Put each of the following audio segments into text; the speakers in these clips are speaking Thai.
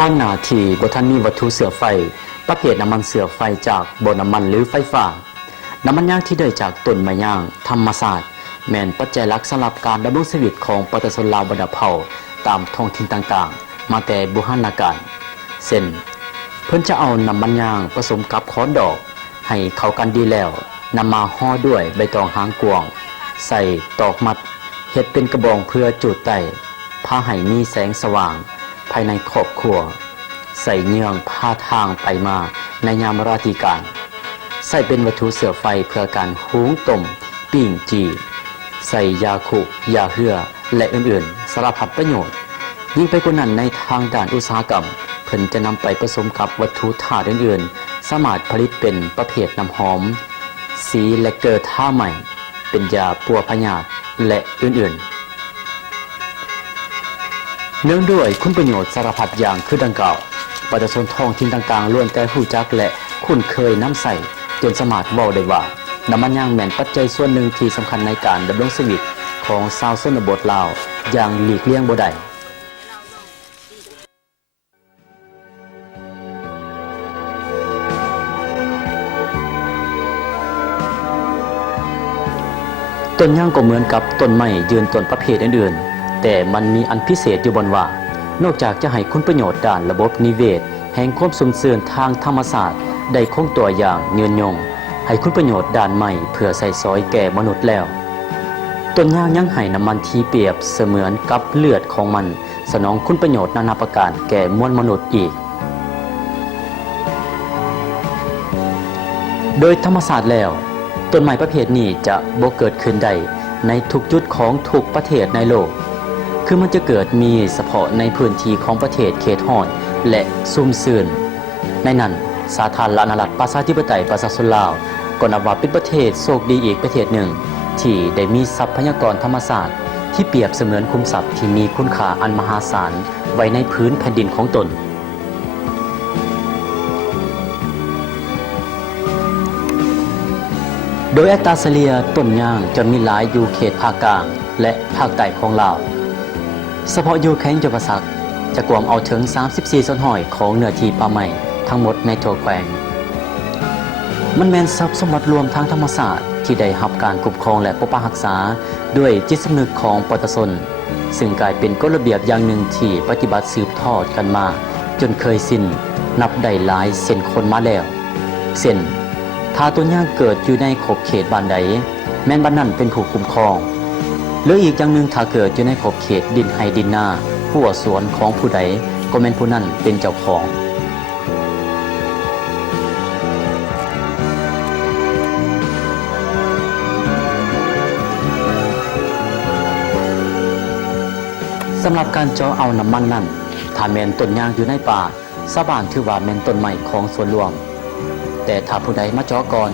ก้อนหนาที่บทันมีวัตถุเสือไฟประเภทน้ำมันเสือไฟจากบ่อน้ำมันหรือไฟฟ้าน้ำมันย่างที่ได้จากต้นไม้ย่างธรรมศาสตร์แม่นปัจจัยหลักสำหรับการดำรงชีวิตของประชาชนลาวบรรดาเผ่าตามท้องถิ่นต่างๆมาแต่โบราณกาลเช่นเพิ่นจะเอาน้ำมันย่างผสมกับค้อนดอกให้เข้ากันดีแล้วนำมาห่อด้วยใบตองหางกวางใส่ตอกมัดเฮ็ดเป็นกระบองเพื่อจุดไต้ผ้าให้มีแสงสว่างภายในครอบครัวใส่เยื่องผ้าทางไปมาในยามราตรีการใส่เป็นวัตถุเสือไฟเพื่อการหุงต้มปิ้งจีใส่ยาคุยาเหือและอื่นๆสารพัดประโยชน์ยิ่งไปกว่านั้นในทางด้านอุตสาหกรรมเพิ่นจะนำไปผสมกับวัตถุธาตุอื่นๆสามารถผลิตเป็นประเภทน้ำหอมสีและเกิดท่าใหม่เป็นยาปัวพยาธิและอื่นๆเนื่องด้วยคุณประโยชน์สารพัดอย่างคือดังกล่าวประชาชนท้องถิ่นต่างๆล้วนแต่รู้จักและคุ้นเคยน้ำใส่จนสามารถเว้าได้ว่าน้ำมันย่างแม่นปัจจัยส่วนหนึ่งที่สำคัญในการดำรงชีวิตของชาวชนบทลาวอย่างหลีกเลี่ยงบ่ได้ต้นย่างก็เหมือนกับต้นไม้ยืนต้นประเภทอื่นๆแต่มันมีอันพิเศษอยู่บนว่านอกจากจะให้คุณประโยชน์ด้านระบบนิเวศแห่งความสมดุลทางธรรมศาสตร์ได้คงตัวอย่างยืนยงให้คุณประโยชน์ด้านใหม่เพื่อใส่ซอยแก่มนุษย์แล้วต้นย่างยังให้น้ำมันที่เปรียบเสมือนกับเลือดของมันสนองคุณประโยชน์นานาประการแก่มวลมนุษย์อีกโดยธรรมศาสตร์แล้วต้นไม้ประเภทนี้จะบ่เกิดขึ้นได้ในทุกจุดของทุกประเทศในโลกคือมันจะเกิดมีเฉพาะในพื้นที่ของประเทศเขตร้อนและซุ่มซ่อนในนั้นสาธารณรัฐประชาธิปไตยประชาชนลาวก็นับว่าเป็นประเทศโชคดีอีกประเทศหนึ่งที่ได้มีทรัพยากรธรรมชาติที่เปรียบเสมือนคุ้มทรัพย์ที่มีคุณค่าอันมหาศาลไว้ในพื้นแผ่นดินของตนโดยอัตราเฉลี่ยต้นย่างจะมีหลายอยู่เขตภาคกลางและภาคใต้ของลาวเฉพาะอยู่แข้งจำปาสักจะกวมเอาถึง34ส่วนห้อยของเนื้อที่ป่าไม้ทั้งหมดในทั่วแขวงมันแม่นทรัพย์สมบัติรวมทางธรรมศาสตร์ที่ได้รับการคุ้มครองและปกปักรักษาด้วยจิตสำนึกของประชาชนซึ่งกลายเป็นกฎระเบียบอย่างหนึ่งที่ปฏิบัติสืบทอดกันมาจนเคยสิ้นนับได้หลายเส้นคนมาแล้วเช่นถ้าต้นย่างเกิดอยู่ในขอบเขตบ้านใดแม่นบ้านนั้นเป็นผู้คุ้มครองหรืออีกอย่างหนึ่งถ้าเกิดอยู่ในขอบเขตดินไร่ดินนาหัวสวนของผู้ใดก็แม่นผู้นั้นเป็นเจ้าของสำหรับการเจาะเอาน้ำมันนั้นถ้าแม่นต้นย่างอยู่ในป่าชาวบ้านถือว่าแม่นต้นไม้ของส่วนรวมแต่ถ้าผู้ใดมาเจาะก่อน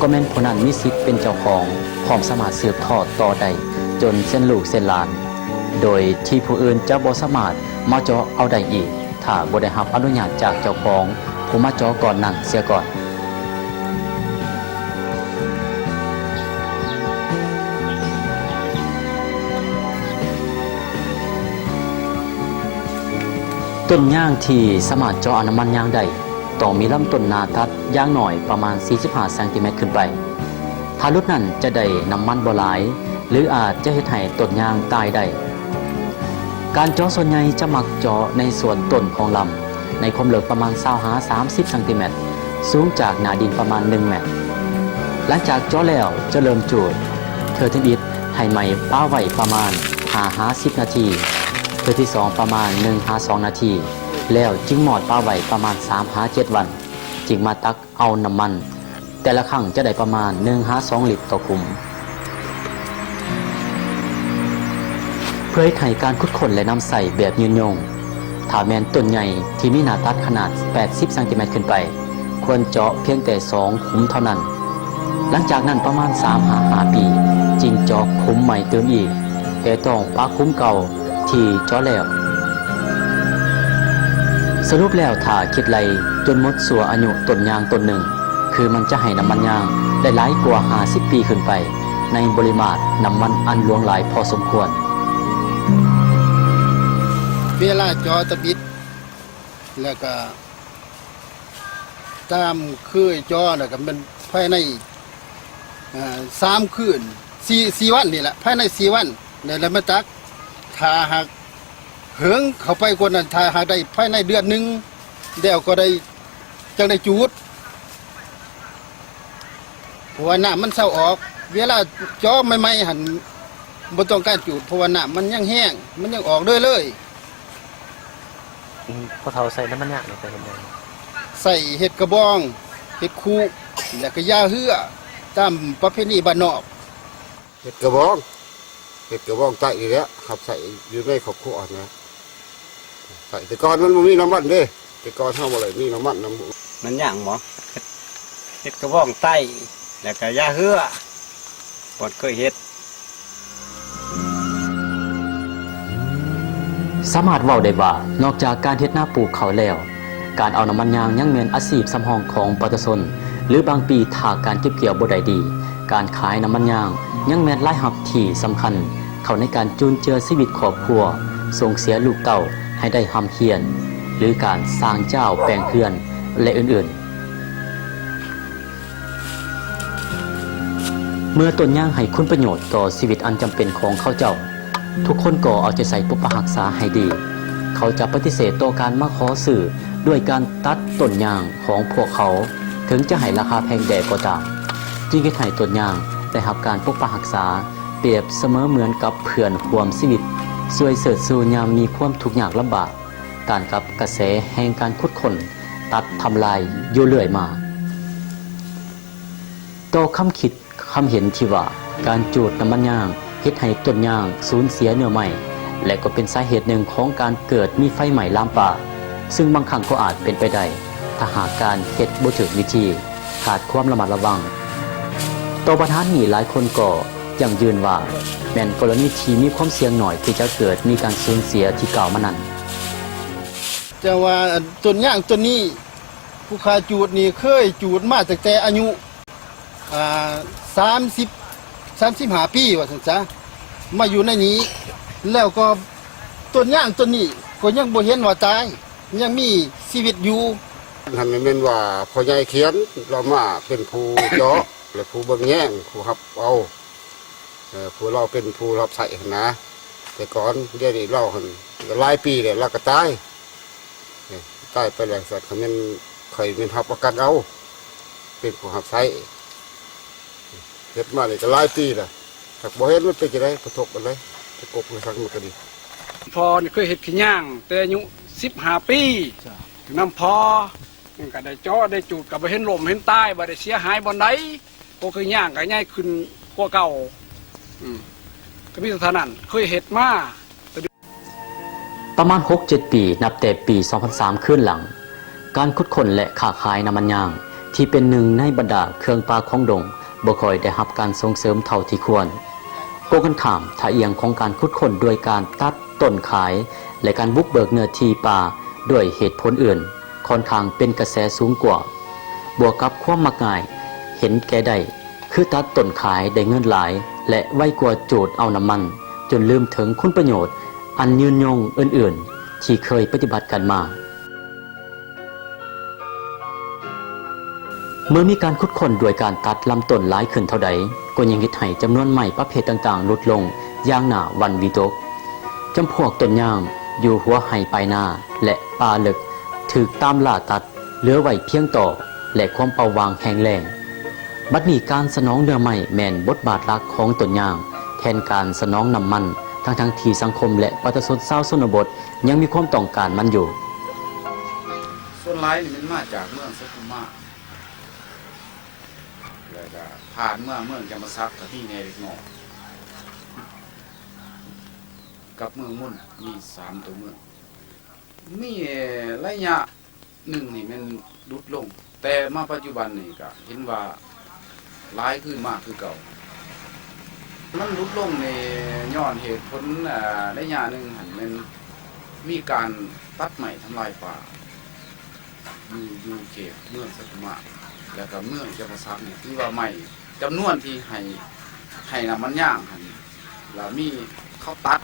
ก็แม่นผู้นั้นมีสิทธิ์เป็นเจ้าของพร้อมสามารถสืบทอดต่อได้จนเส้นลูกเส้นหลานโดยที่ผู้อื่นจะบ่สามารถมาเจาะเอาได้อีกถ้าบ่ได้รับอนุญาตจากเจ้าของผู้มาเจาะก่อนนั้นเสียก่อนต้นย่างที่สามารถเจาะน้ำมันย่างได้ต้องมีลำต้นหนาตัดย่างหน่อยประมาณ45เซนติเมตรขึ้นไปถ้ารุ่นนั้นจะได้น้ำมันบ่หลายหรืออาจจะเฮ็ดให้ต้นย่างตายได้การเจาะส่วนใหญ่จะมักเจาะในส่วนต้นของลำในความลึกประมาณ20-30เซนติเมตรสูงจากหน้าดินประมาณ1เมตรหลังจากเจาะแล้วจะเริ่มจูดเธอทิ้งอิฐให้ไหม้ป้าไว้ประมาณ5-10 นาทีเธอที่2ประมาณ1-2 นาทีแล้วจึงหมอดป้าไว้ประมาณ3-7 วันจึงมาตักเอาน้ำมันแต่ละครั้งจะได้ประมาณ1-2 ลิตรต่อคุ่มเพื่อให้การขุดค้นและนำใส่แบบยืนยงถ้าแมนต้นใหญ่ที่มีหน้าตัดขนาด80เซนติเมตรขึ้นไปควรเจาะเพียงแต่2ขุมเท่านั้นหลังจากนั้นประมาณ3-5 ปีจึงเจาะขุมใหม่เติมอีกแต่ต้องปักขุมเก่าที่เจาะแล้วสรุปแล้วถ้าคิดไล่จนหมดสัวอายุต้นยางต้นหนึ่งคือมันจะให้น้ำมันยางได้หลายกว่า50 ปีขึ้นไปในปริมาตรน้ำมันอันหลวงหลายพอสมควร เวลาเจาะตะบิด แล้วก็ตามเคยจ่อแล้วก็มันภายใน3 คืน4 วันนี่แหละภายใน4 วันแล้วมาตักถ้าหากเหิงเข้าไปกว่านั้นถ้าหากได้ภายในเดือนหนึงแล้วก็ได้จังได้จูดเพราะว่าน้ำมันเศร้าออกเวลาจ่อใหม่ๆหั่นบ่ต้องการจูดเพราะว่าน้ำมันยังแห้งมันยังออกเลย พอเฒ่าใส่น้ำมันยางลงไปทำไม ใส่เห็ดกระบองเห็ดคูแล้วก็ยาเหือตามประเพณีบ้านนอก เห็ดกระบองใส่อีกแล้วครับใส่อยู่ในขอบขั้วนะใส่แต่ก่อนมันบ่มีน้ำมันเด้แต่ก่อนเท่าอะไรมีน้ำมันน้ำ มันย่างหมอเฮ็ดกระว่องไต้แล้วก็ยาเหือปอดเคยเฮ็ด สามารถเว้าได้ว่านอกจากการเฮ็ดนาปลูกเขาวแล้วการเอาน้ำมันยางยังแม่นอาชีพสำรองของปตสนหรือบางปีถ้าการเก็บเกี่ยวบ่ได้ดี การขายน้ำมันยางยังแม่นรายรับที่สำคัญเข้าในการจูนเจือชีวิตครอบครัวส่งเสียลูกเต้าให้ได้ร่ำเรียน หรือการสร้างเจ้าแปลงเพื่อนและอื่นๆ เมื่อต้นยางให้คุณประโยชน์ต่อชีวิตอันจำเป็นของเขาเจ้าทุกคนก็เอาใจใส่ปกปักรักษาให้ดีเขาจะปฏิเสธต่อการมาขอซื้อด้วยการตัดต้นยางของพวกเขาถึงจะให้ราคาแพงแดก็ตามจึงเฮ็ดให้ต้นยางได้รับการปกปักรักษาเปรียบเสมอเหมือนกับเพื่อนร่วมชีวิตช่วยเสริฐสู่ยามมีความทุกข์ยากลำบากต่างกับกระแสแห่งการขุดค้นตัดทำลายอยู่เรื่อยมาต่อคำคิดคำเห็นที่ว่าการจูดน้ำมันยางเฮ็ดให้ต้นยางสูญเสียเนื้อใหม่และก็เป็นสาเหตุหนึ่งของการเกิดมีไฟไหม้ลามป่าซึ่งบางครั้งก็อาจเป็นไปได้ถ้าหากการเฮ็ดบ่ถูกวิธีขาดความระมัดระวังต่อประธานนี้หลายคนก็ยังยืนว่าแม่นกรณีที่มีความเสี่ยงหน่อยที่จะเกิดมีการสูญเสียที่กล่าวมานั้น จะว่าต้นย่างต้นนี้ผู้ขาจูดนี่เคยจูดมาตั้งแต่อายุ35 ปีว่าซั่นซะมาอยู่ในนี้แล้วก็ต้นย่างต้นนี้ก็ยังบ่เห็นว่าตายยังมีชีวิตอยู่ ท่านเป็นว่าพ่อใหญ่เขียนเรามาเป็นผู้เจาะและผู้เบิ่งแย่งผู้รับเอาผู้เราเป็นผู้รับใส่นะแต่ก่อนเดี๋ยวนี้เราหันหลายปีเลยเราก็ตายไปแล้วสัตว์เขาเป็นเคยเป็นรับประกันเอาเป็นผู้รับใส่เฮ็ดมาเลยก็หลายปีแล้วถ้าบ่เห็นมันเป็นจังได๋กระทบกันเลยตะกบมันสักมันก็ดี พอนี่เคยเฮ็ดขี้ย่างแต่อายุ15 ปีน้ำพอมันก็ได้เจาะได้จูดก็บ่เห็นลมเห็นใต้บ่ได้เสียหายบ่ใดก็คือย่างก็ใหญ่ขึ้นกว่าเก่าก็มีเท่านั้นเคยเฮ็ดมา ประมาณ 6-7 ปีนับแต่ปี 2003 ขึ้นหลัง การขุดค้นและค้าขายน้ำมันยางที่เป็นหนึ่งในบรรดาเครื่องปลาของดงบ่ค่อยได้รับการส่งเสริมเท่าที่ควรโกกันข้ามท่าเอียงของการขุดค้นโดยการตัดต้นขายและการบุกเบิกเนื้อที่ป่าด้วยเหตุผลอื่นค่อนข้างเป็นกระแสสูงกว่าบวกกับความมักง่ายเห็นแก่ได้คือตัดต้นขายได้เงินหลายและไวกว่าโจดเอาน้ำมันจนลืมถึงคุณประโยชน์อันยืนยงอื่นๆที่เคยปฏิบัติกันมาเมื่อมีการขุดค้นโดยการตัดลำต้นหลายขึ้นเท่าใดก็ยังเฮ็ดให้จำนวนไม้ประเภทต่างๆลดลงอย่างหนาวันวิตกจำพวกต้นยางอยู่หัวไห่ปลายนาและป่าลึกถูกตามล่าตัดเหลือไว้เพียงต่อและความเปล่าวางแห้งแล้งบัดนี้การสนองเนื้อไม้แม่นบทบาทหลักของต้นยางแทนการสนองน้ำมันทั้งที่สังคมและประชาชนชาวชนบทยังมีความต้องการมันอยู่ ส่วนหลายนี่มันมาจากเมืองสุขุมมาแล้วก็ผ่านเมืองจำปาสักกับที่แนเล็กน้อยกับเมืองมุ่นมี3 ตัวเมืองมีระยะหนึ่งนี่มันลดลงแต่มาปัจจุบันนี่ก็เห็นว่าหลายขึ้นมากคือเก่ามันลดลงในย้อนเหตุผลระยะหนึ่งหันมันมีการตัดไม้ทำลายป่าอยู่เขตเมืองสัตมาแล้วก็เมืองจำปาสักนี่ที่ว่าใหม่จำนวนที่ให้น้ำมันย่างหันแล้วมีเขาตัด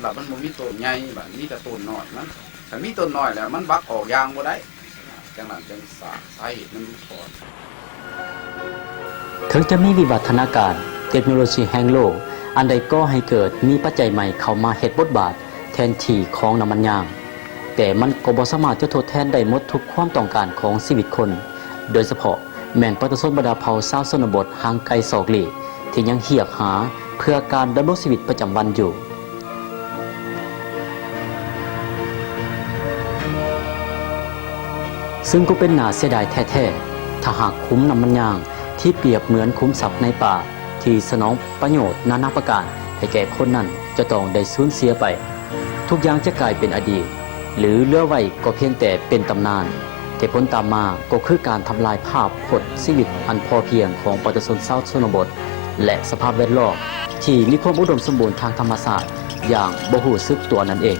แล้วมันบ่มีต้นใหญ่แบบมีแต่ต้นน้อยมัน ถ้ามีต้นน้อยแล้วมันบักออกยางบ่ได้จังนั้นจังสาเหตุมันพอ ถึงจะมีวิวัฒนาการเทคโนโลยีแห่งโลกอันใดก็ให้เกิดมีปัจจัยใหม่เข้ามาเฮ็ดบทบาทแทนที่ของน้ำมันยางแต่มันก็บ่สามารถจะทดแทนได้หมดทุกความต้องการของชีวิตคนโดยเฉพาะแม่นประชาชนบรรดาเผ่าชาวชนบทห่างไกลศอกหลีกที่ยังเหียกหาเพื่อการดำรงชีวิตประจำวันอยู่ซึ่งก็เป็นหนาเสียดายแท้ๆถ้าหากคุ้มน้ำมันยางที่เปรียบเหมือนคุ้มทรัพย์ในป่าที่สนองประโยชน์นานาประการให้แก่คนนั้นจะต้องได้สูญเสียไปทุกอย่างจะกลายเป็นอดีตหรือเหลือไว้ก็เพียงแต่เป็นตำนานแต่ผลตามมาก็คือการทำลายภาพพจน์ชีวิตอันพอเพียงของประชาชนชาวชนบทและสภาพแวดล้อมที่มีความอุดมสมบูรณ์ทางธรรมชาติอย่างบ่รู้สึกตัวนั่นเอง